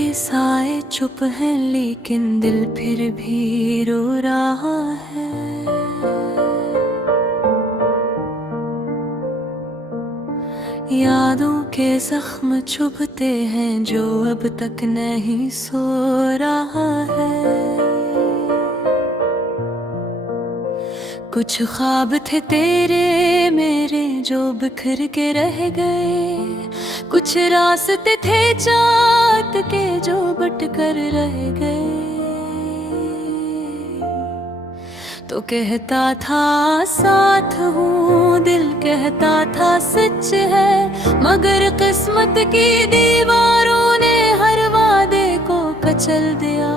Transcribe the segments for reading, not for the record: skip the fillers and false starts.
के साए चुप हैं लेकिन दिल फिर भी रो रहा है। यादों के जख्म चुभते हैं जो अब तक नहीं सो रहा है। कुछ ख्वाब थे तेरे मेरे जो बिखर के रह गए, कुछ रास्ते थे चाहत के जो बट कर रह गए। तो कहता था साथ हूँ, दिल कहता था सच है, मगर किस्मत की दीवारों ने हर वादे को कचल दिया।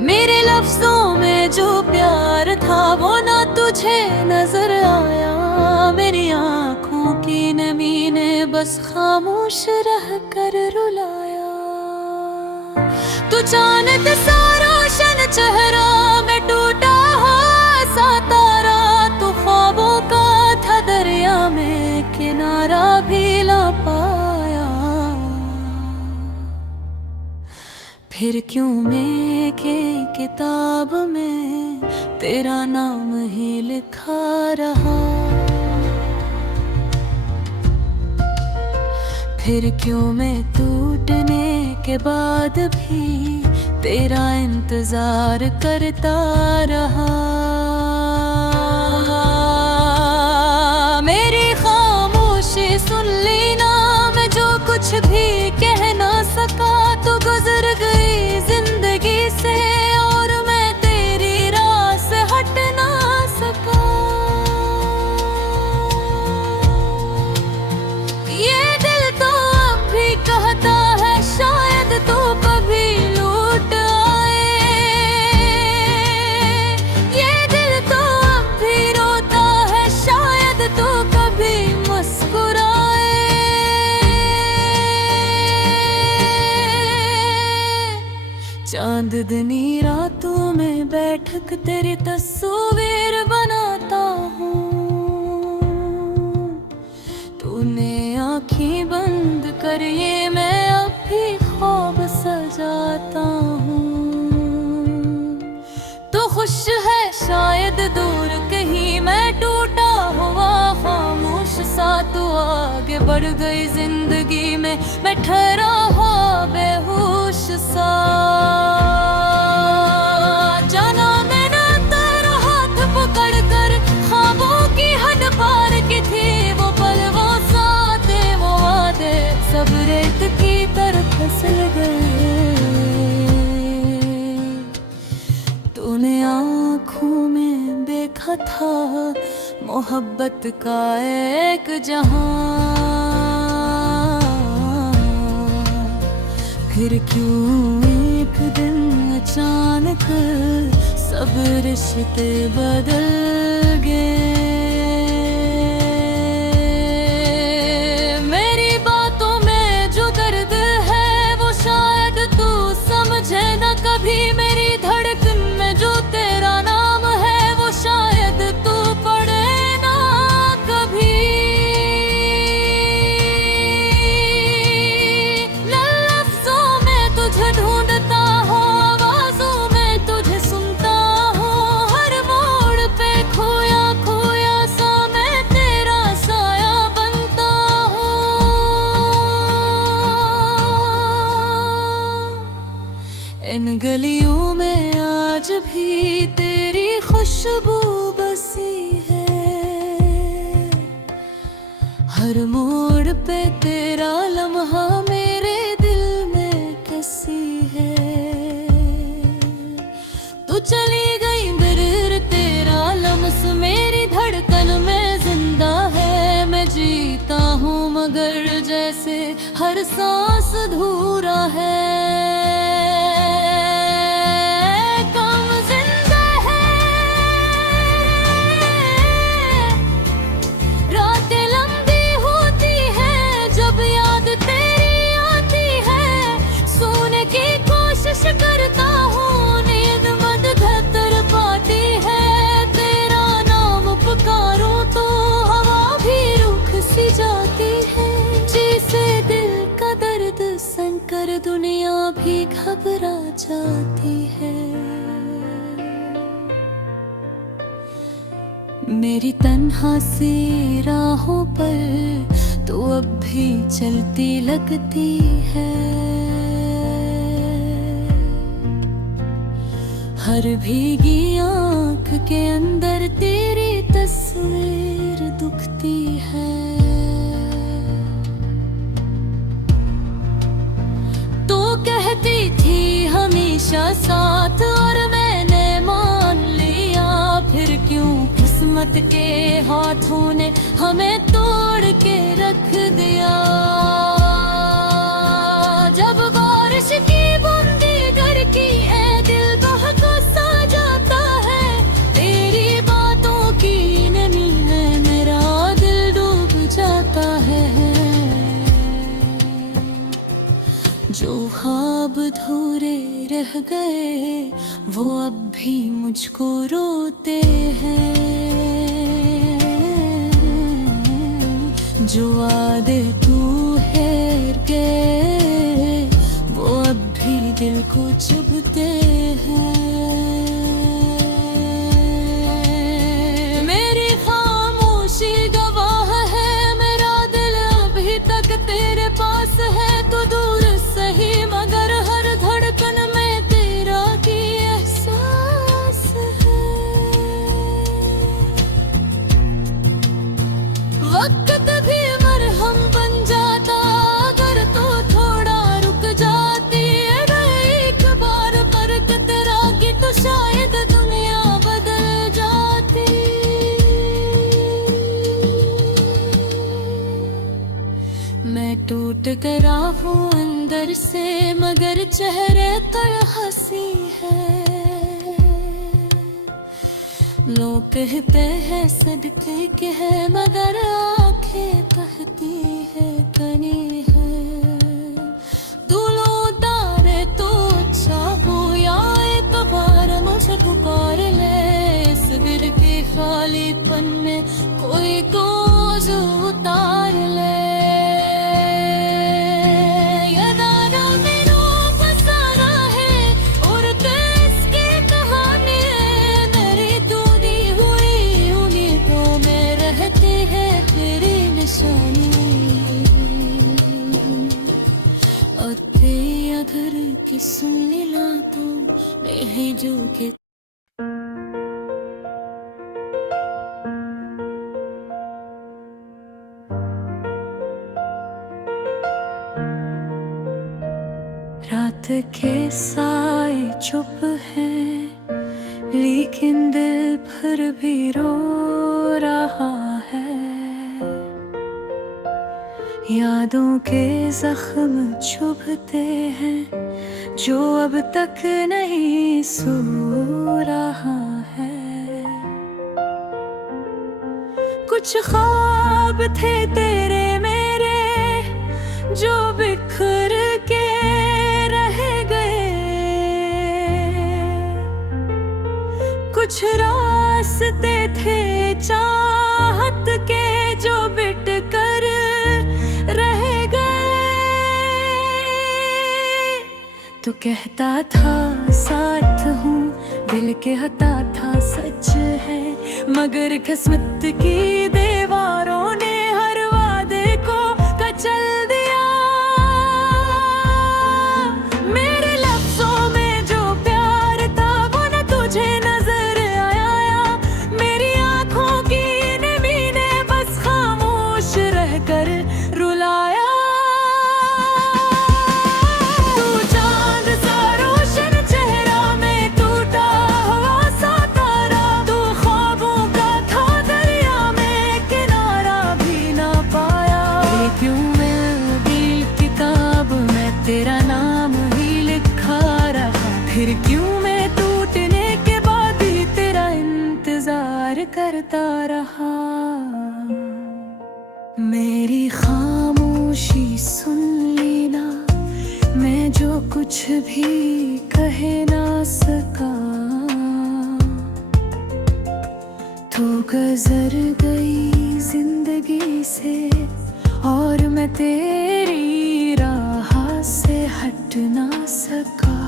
मेरे लफ्जों में जो प्यार था वो ना तुझे नजर आया। मेरी आँखों की नमी ने बस खामोश रह कर रुलाया। तू चांद सा रोशन चेहरा में टूटा सा तारा, तू ख्वाबों का था दरिया में किनारा भी ला पाया। फिर क्यों मैं के किताब में तेरा नाम ही लिखा रहा। फिर क्यों मैं टूटने के बाद भी तेरा इंतजार करता रहा। मेरी खामोशी सुन ली ना, मैं जो कुछ भी कह ना सका। तो गुजर गई जिंदगी से और मैं तेरी राह से हट ना सका। ये दिल तो अब भी कहता है शायद तू कभी लौट आए। ये दिल तो अब भी रोता है शायद तू कभी मुस्कुराए। चांदनी रातों में बैठक तेरी तस्वीर बनाता हूँ। तूने आँखें बंद कर ये मैं अब भी ख्वाब सजाता हूँ। तो खुश है शायद दूर कहीं मैं टूटा हुआ खामोश सा। तू आगे बढ़ गई जिंदगी में मैं ठहरा हुआ बेहोश सा। जाना मैंने तेरा हाथ पकड़ कर ख्वाबों की हद पार की थी। वो पल वो साथे वो वादे सब रेत की तरह फिसल गए। तूने आँखों में देखा था मोहब्बत का एक जहां। फिर क्यों एक दिन अचानक सब रिश्ते बदल गए। मेरी बातों में जो दर्द है वो शायद तू समझे ना कभी। मेरी धड़कन में जो तेरा नाम है वो शायद तू पढ़े ना कभी। लफ्जों में तुझे ढूंढता हूँ, आवाजों में तुझे सुनता हूँ। हर मोड़ पे खोया खोया सा मैं तेरा साया बनता हूँ। इन गलियों में आज भी तेरी खुशबू बसी है। हर मोड़ पे तेरा लम्हा मेरे दिल में कसी है। तू चली गई बिरर तेरा लम्स मेरी धड़कन में जिंदा है। मैं जीता हूँ मगर जैसे हर सांस अधूरा है। कम जिंदा है रातें लंबी होती है जब याद तेरी आती है। सोने की कोशिश करता हूँ नींद मद घतर पाती है। तेरा नाम पुकारूं तो हवा भी रुख सी जाती है। जैसे दिल का दर्द संकर दुनिया भी जाती है। मेरी तन्हा सी राहों पर तो अब भी चलती लगती है। हर भीगी आँख के अंदर तेरी तस्वीर दुखती है। तो कहती थी हमेशा साथ और मैंने मान लिया, फिर क्यों किस्मत के हाथों ने हमें तोड़ के रख दिया। जब बारिश की बूंदी घर की ए दिल बहका सा जाता है, तेरी बातों की नमी में मेरा दिल डूब जाता है। जो ख्वाब अधूरे रह गए वो अब भी मुझको रोते हैं। जो वादे तू हेर गए वो अब भी दिल को चुभते हैं। मेरी खामोशी गवाह है, मेरा दिल अभी तक तेरे पास है। तो दूर सही मगर हर धड़कन में तेरा की एहसास है। वक्त भी मरहम बन जाता अगर तो थोड़ा रुक जाती। एक बार फर्क तेरा की तो शायद दुनिया बदल जाती। मैं टूट गया हूँ अंदर से मगर चेहरे पर हंसी है। लोग कहते हैं सदके के है मगर आंखें कहती है कनी है। तू उतारे तो अच्छा हो या एक बार मुझे पुकार ले। इस दिल के खालीपन में कोई कोज उतार ले। अगर की सुन लेना तो मैं जो के रात के साए चुप हैं लेकिन दिल भर भी रो रहा है। यादों के जख्म चुभते हैं जो अब तक नहीं सो रहा है। कुछ ख्वाब थे तेरे मेरे जो बिखर के रह गए। कुछ रास्ते थे चाहत के जो बिट कर रह गए। तो कहता था साथ हूँ दिल कहता था सच है मगर किस्मत की दीवारों ने हर वादे को कचल दिया। मेरे लफ्जों में जो प्यार था वो न तुझे नजर आया। मेरी आंखों की नमी ने बस खामोश रहकर रुलाया। तू चांद सा रोशन चेहरा में टूटा हुआ सा तारा। तू ख्वाबों का था दरिया में किनारा भी ना पाया। क्यों मैं दिल किताब में तेरा नाम ही लिखा रहा। फिर क्यों मैं टूटने के बाद भी तेरा इंतजार करता रहा। मेरी खामोशी सुन लेना मैं जो कुछ भी कह ना सका। तू गुजर गई जिंदगी से और मैं तेरी राह से हट ना सका।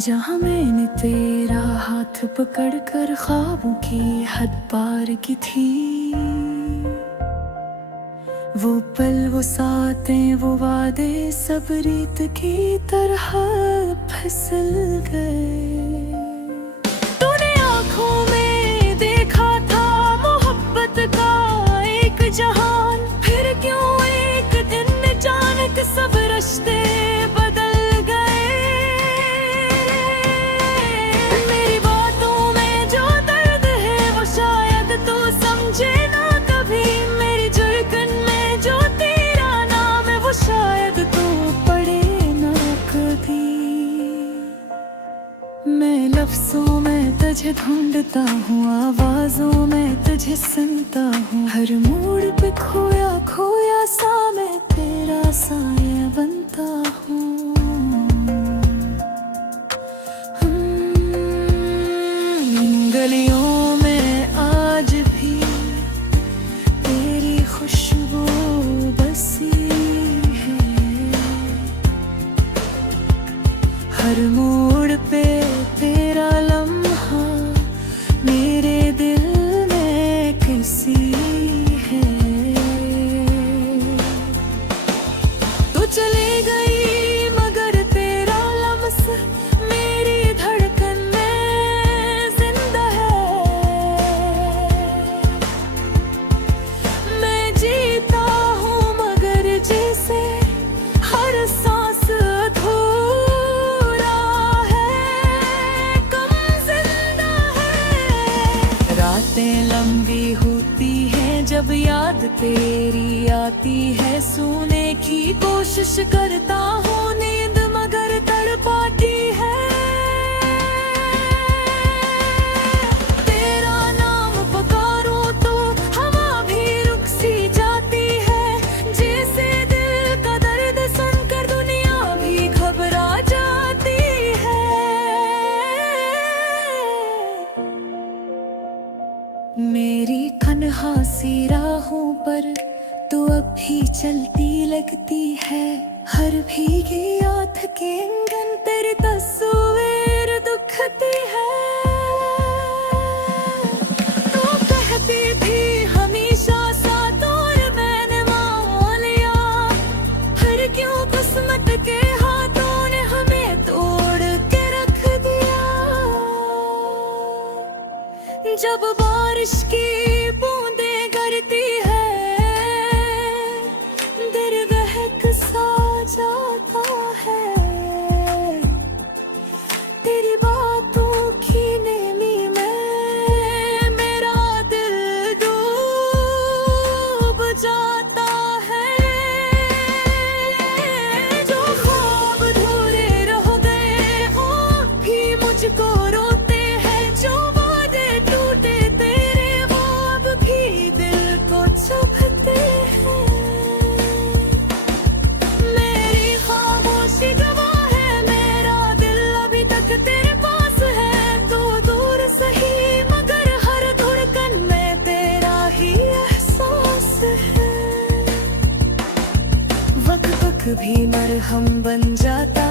जहाँ मैंने तेरा हाथ पकड़कर ख्वाबों की हद पार की थी, वो पल वो सातें वो वादे सब रीत की तरह फिसल गए। तूने आँखों में देखा था मोहब्बत का एक जहान, फिर क्यों एक दिन अचानक सब रिश्ते बदल गए। मेरी बातों में जो दर्द है वो शायद तू समझे ना कभी, मेरी जुर्कन में जो तेरा नाम है वो शायद तू पढ़े ना कभी। मैं लफ्जों में तुझे ढूंढता हूँ, आवाजों में तुझे सुनता हूँ, हर मोड़ पे खोया खोया सा मैं तेरा साया बनता हूँ। गलियों में आज भी तेरी खुशबू बसी है, हर मोड़ पे तेरा लम्हा मेरे दिल में किसी है। तू चली गई मगर तेरा लम्स मेरी धड़कन में जिंदा है। मैं जीता हूँ मगर जैसे हर सांस अधूरा है, कम जिंदा है। रातें लंबी होती हैं जब याद तेरी आती है, सोने की कोशिश करता हूँ नींद मगर तड़पाती है। तेरा नाम पुकारूं तो हवा भी रुक सी जाती है, जैसे दिल का दर्द सुनकर दुनिया भी घबरा जाती है। मेरी तन्हासी राहों पर तू अब भी चलती लगती है, हर भीगी आंख के अंगन तेरी तस्वीर दुखती है। तू कहती थी हमेशा साथ और मैंने मान लिया, फिर क्यों किस्मत के हाथों ने हमें तोड़ के रख दिया। जब बारिश की बूंदें गिरती है दिल बहक सा जाता है, तेरी बातों की नेमी में मेरा दिल डूब जाता है। जो ख्वाब अधूरे रह गए वो भी मुझको रोते हैं, जो वादे टूटे तेरे वो अब भी दिल को चुभते हैं। मेरी खामोशी गवाह है मेरा दिल अभी तक तेरे पास है, तू दूर सही मगर हर धड़कन में तेरा ही एहसास है। वक्त भी मरहम बन जाता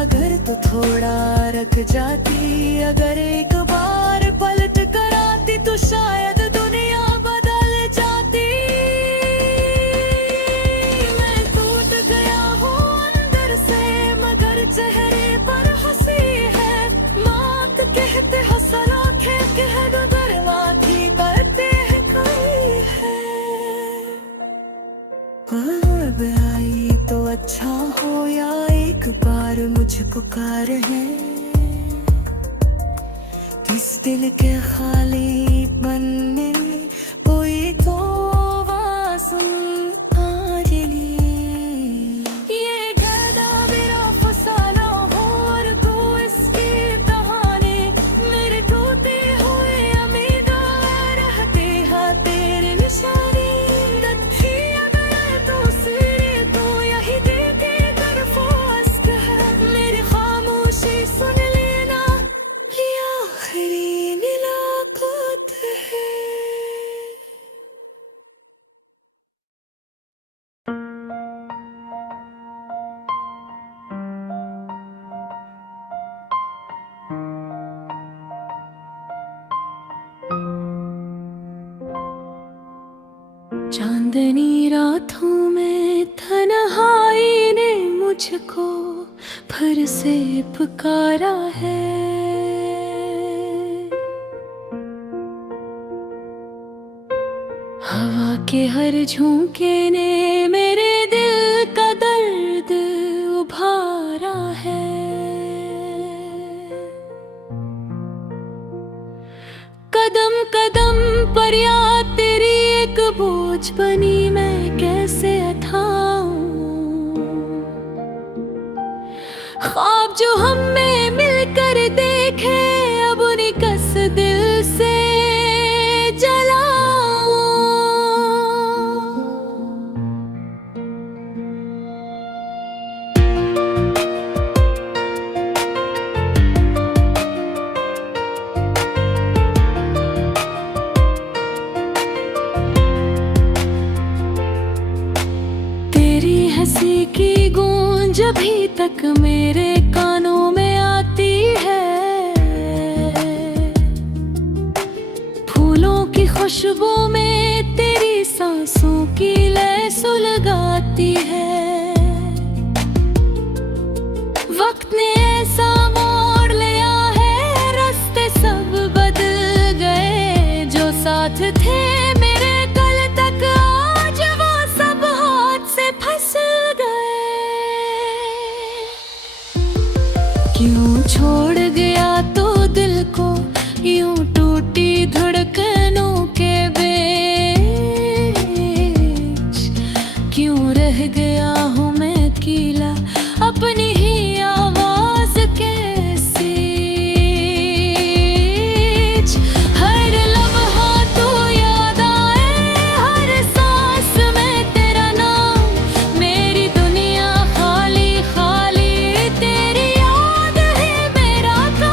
अगर तो थोड़ा रख जाती, अगर एक बार पलट कर आती तो शायद दुनिया बदल जाती। मैं टूट गया हूँ अंदर से मगर चेहरे पर हंसी है, मौत कहते हंसल आंखें कह बर्बादी करते हैं कोई है। अब आई तो अच्छा हो या एक बार मुझ पुकार है, इस दिल के खाली बनने कोई तो आवाज़ सुन आज लिए। ये गर्दा मेरा फसाना हो और तू इसके बहाने मेरे टूटे हुए उम्मीद रहते हैं तेरे निशाने। तथी अगर तू सिरे तो यही देखे दरख्वास्त है, मेरी खामोशी सुन लेना ये आखिरी मुलाकात है। चांदनी रातों में तन्हाई ने मुझको फिर से पुकारा है। हवा के हर झोंके ने मेरे दिल का दर्द उभारा है। कदम कदम पर याद तेरी एक बोझ बनी, मैं कैसे उठाऊं। ख्वाब जो हमने मिलकर देखे अब उन्हीं कस दिल से जलाऊं। तेरी हंसी की गूंज अभी तक मेरे कानों में आती है। फूलों की खुशबू में तेरी सांसों की लय सुलगाती है। वक्त ने ऐसा मोड़ लिया है, रास्ते सब बदल गए। जो साथ थे मेरे कल तक आज वो सब हाथ से फंस गए। क्यों छोड़ गया तो दिल को यूं टूटी धड़कनों के बीच। क्यों रह गया हूँ मैं अकेला अपनी ही आवाज के सींच। हर लम्हा तू याद आए, हर सांस में तेरा नाम। मेरी दुनिया खाली खाली, तेरी याद है मेरा काम।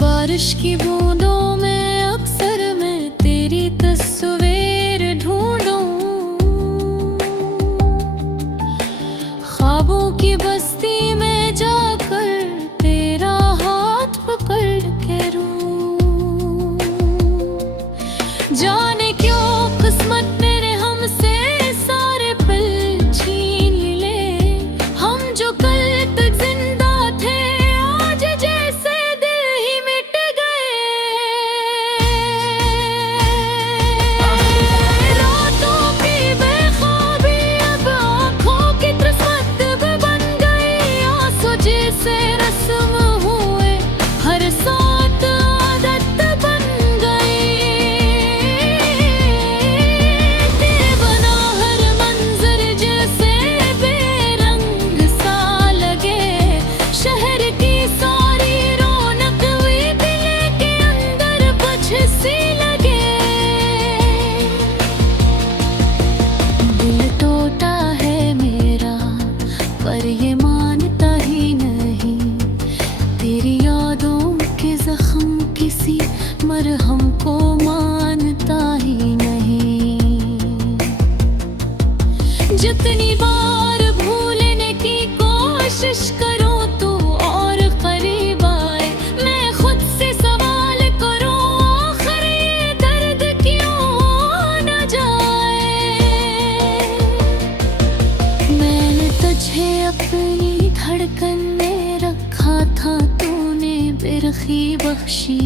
बारिश की बूंदों में अक्सर मैं तेरी तस्वीर ढूंढूं। ख्वाबों की बस्ती में जाकर तेरा हाथ पकड़ के रूं। जाने क्यों किस्मत ने हमसे सारे पल छीन लिए। हम जो कल तक जिंदा थे आज जैसे दिल ही मिट गए। रातों की बेख्वाबी अब आँखों की किस्मत बन गई। आंसू जैसे रस्म हुए हर साथ आदत बन गई। तेरे बना हर मंजर जैसे बेरंग सा लगे। शहर की सारी रौनक हुई दिल के अंदर कुछ सी लगे। दिल टूटा है मेरा पर ये मानता ही नहीं। तेरी यादों के जख्म किसी मरहम को मानता ही नहीं। जितनी बार भूलने की कोशिश करूं तू और करीब आए। मैं खुद से सवाल करूं आखिर ये दर्द क्यों न जाए। मैंने तुझे अपनी धड़कन में रखा था, तूने बेरखी बख्शी।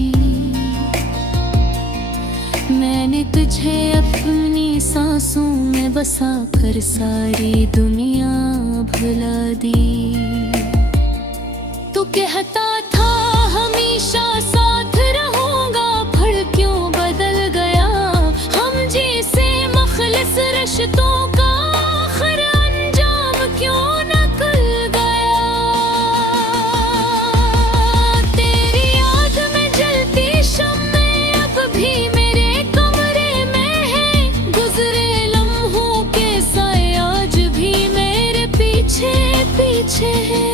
मैंने तुझे अपनी सांसों में बसा कर सारी दुनिया भुला दी। तू कहता था हमेशा साथ रहूंगा, फिर क्यों बदल गया। हम जैसे मखलिस रिश्तों का आखिर अंजाम क्यों निकल गया। तेरी याद में जलती शम्में अब भी मेरे कमरे में है। गुजरे लम्हों के साए आज भी मेरे पीछे पीछे है।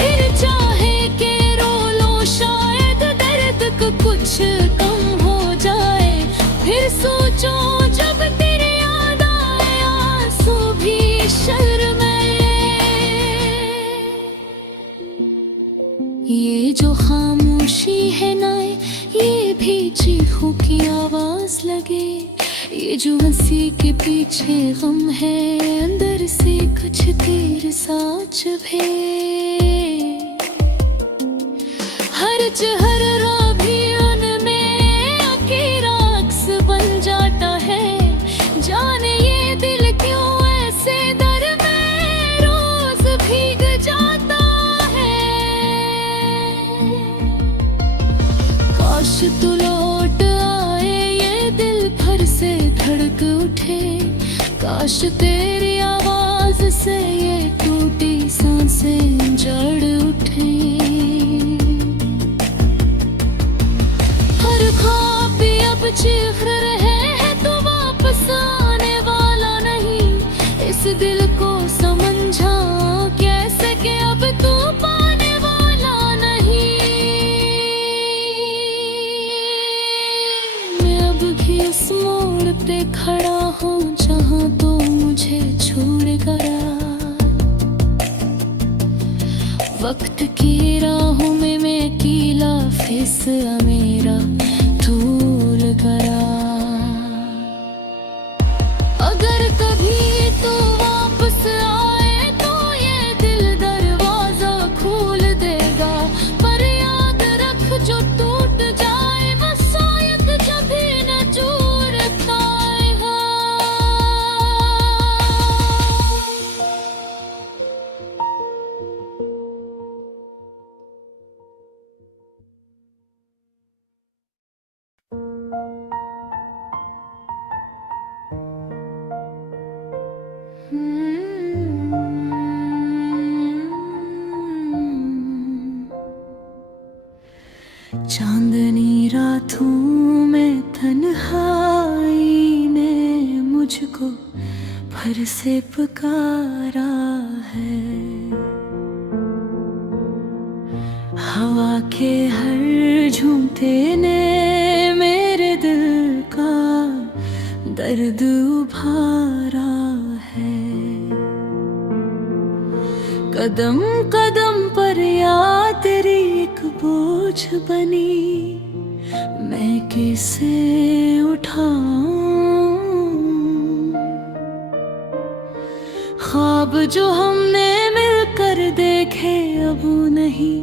फिर चाहे के रो लो शायद दर्द को कुछ कम हो सांस लगे। ये जो हंसी के पीछे गम है, अंदर से कुछ तीर सा चुभे। हर चहर भी उनमें अकेरा अक्स बन जाता है। जाने ये दिल क्यों ऐसे दर में रोज भीग जाता है। काश तू लौट आए, ये दिल भर से धड़क उठे। काश तेरी आवाज से ये टूटी सांसें जड़ उठे। हर ख्वाब भी अब चीख रहे हैं, तो वापस आने वाला नहीं। इस दिल को समझा कैसे कि अब तू पाने वाला नहीं। मैं अब भी उस मोड़ पे खड़ा हूँ जहाँ तो मुझे छोड़ गया। वक्त की राहों में मैं कीला फिसला मेरा धूल गया। अगर कभी तू वापस आए तो ये दिल दरवाजा खोल देगा। पर याद रख जो टूट जाए वो शायद कभी न जुड़ता है। चांदनी रातों में तन्हाई ने मुझको भर से पुकारा है। हवा के हर झूमते ने मेरे दिल का दर्द उभारा है। कदम कदम पर याद तेरी एक बोझ बनी, मैं किसे उठाऊं। ख्वाब जो हमने मिलकर देखे अब नहीं,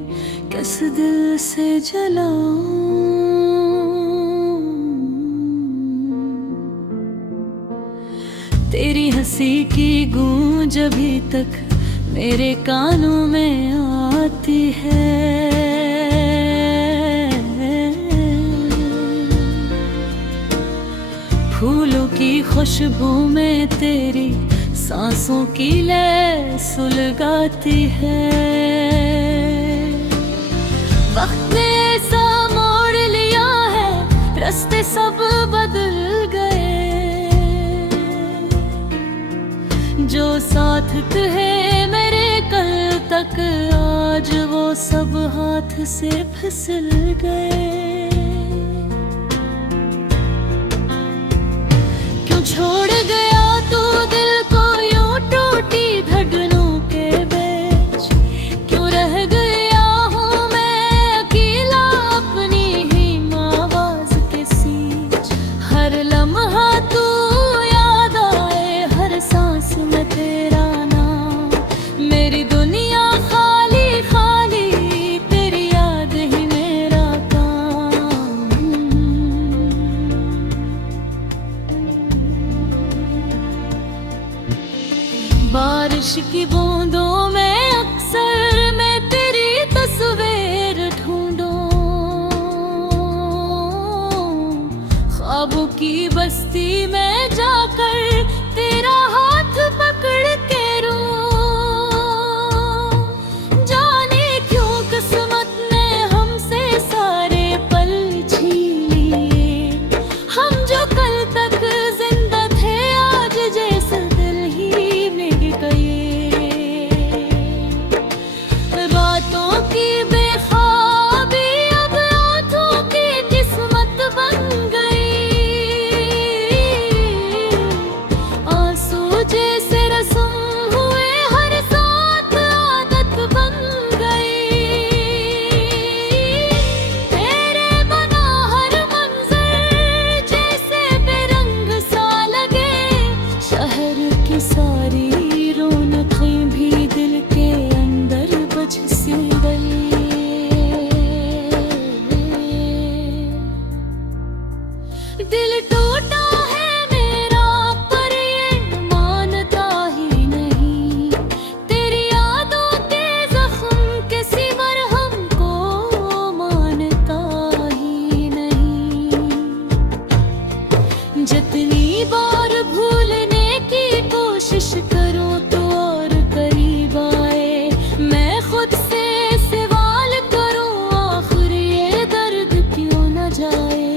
किस दिल से जलाऊं। तेरी हंसी की गूंज अभी तक मेरे कानों में आती है। फूलों की खुशबू में तेरी सांसों की लय सुलगाती है। वक्त ने ऐसा मोड़ लिया है, रास्ते सब बदल गए। जो साथ थे मेरे कल तक, आज वो सब हाथ से फिसल गए। क्यों छोड़ गया तू दिल को यूं टूटी धड़कनों के बीच। क्यों रह गया हूँ मैं अकेला अपनी ही आवाज के सींच। हर लम्हा तू याद आए, हर सांस में तेरा नाम। मेरी दुनिया खाली खाली, तेरी याद ही मेरा काम। बारिश की बूंदों में अक्सर मैं तेरी तस्वीर ढूंढूं। ख्वाबों की बस्ती में जाकर तेरा हाथ पकड़ के रूं। जाने क्यों किस्मत ने हमसे सारे पल छीन लिए। हम जो कल तक जिंदा थे, आज जैसे दिल ही मिल गए। बातों की बेख्वाबी अब आंखों की किस्मत बन गई। जितनी बार भूलने की कोशिश करूं तो और करीब आए। मैं खुद से सवाल करूं आखिर ये दर्द क्यों न जाए।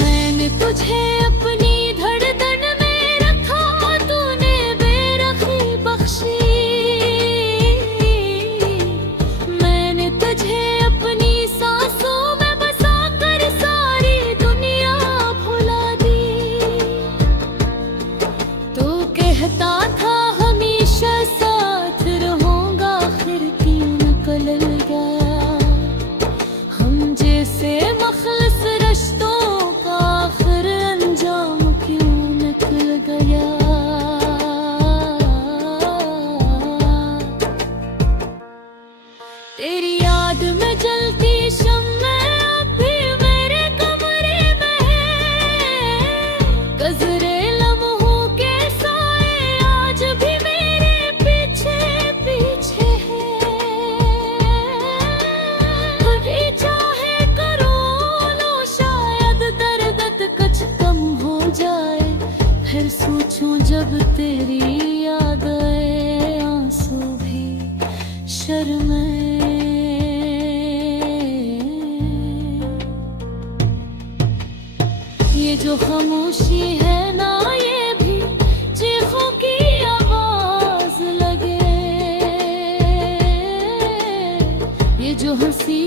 मैंने तुझे अपनी धड़कन में रखा, तूने बेरखी बख्शी। मैंने तुझे अपनी सांसों में बसा कर सारी दुनिया भुला दी। तो कहता था हमेशा साथ रहूंगा, आखिर क्यों निकल गया। हम जैसे मखलस रिश्तों का आखिर अंजाम क्यों निकल गया। तेरी याद में जलती शम्में अब भी मेरे कमरे में है। गजरे लम्हों के साए आज भी मेरे पीछे पीछे है। कभी चाहे करो लो शायद दर्द कुछ कम हो जाए। फिर सोचूं जब तेरी याद आए आंसू भी शर्मे। ये जो खामोशी है ना ये भी चीखों की आवाज लगे। ये जो हंसी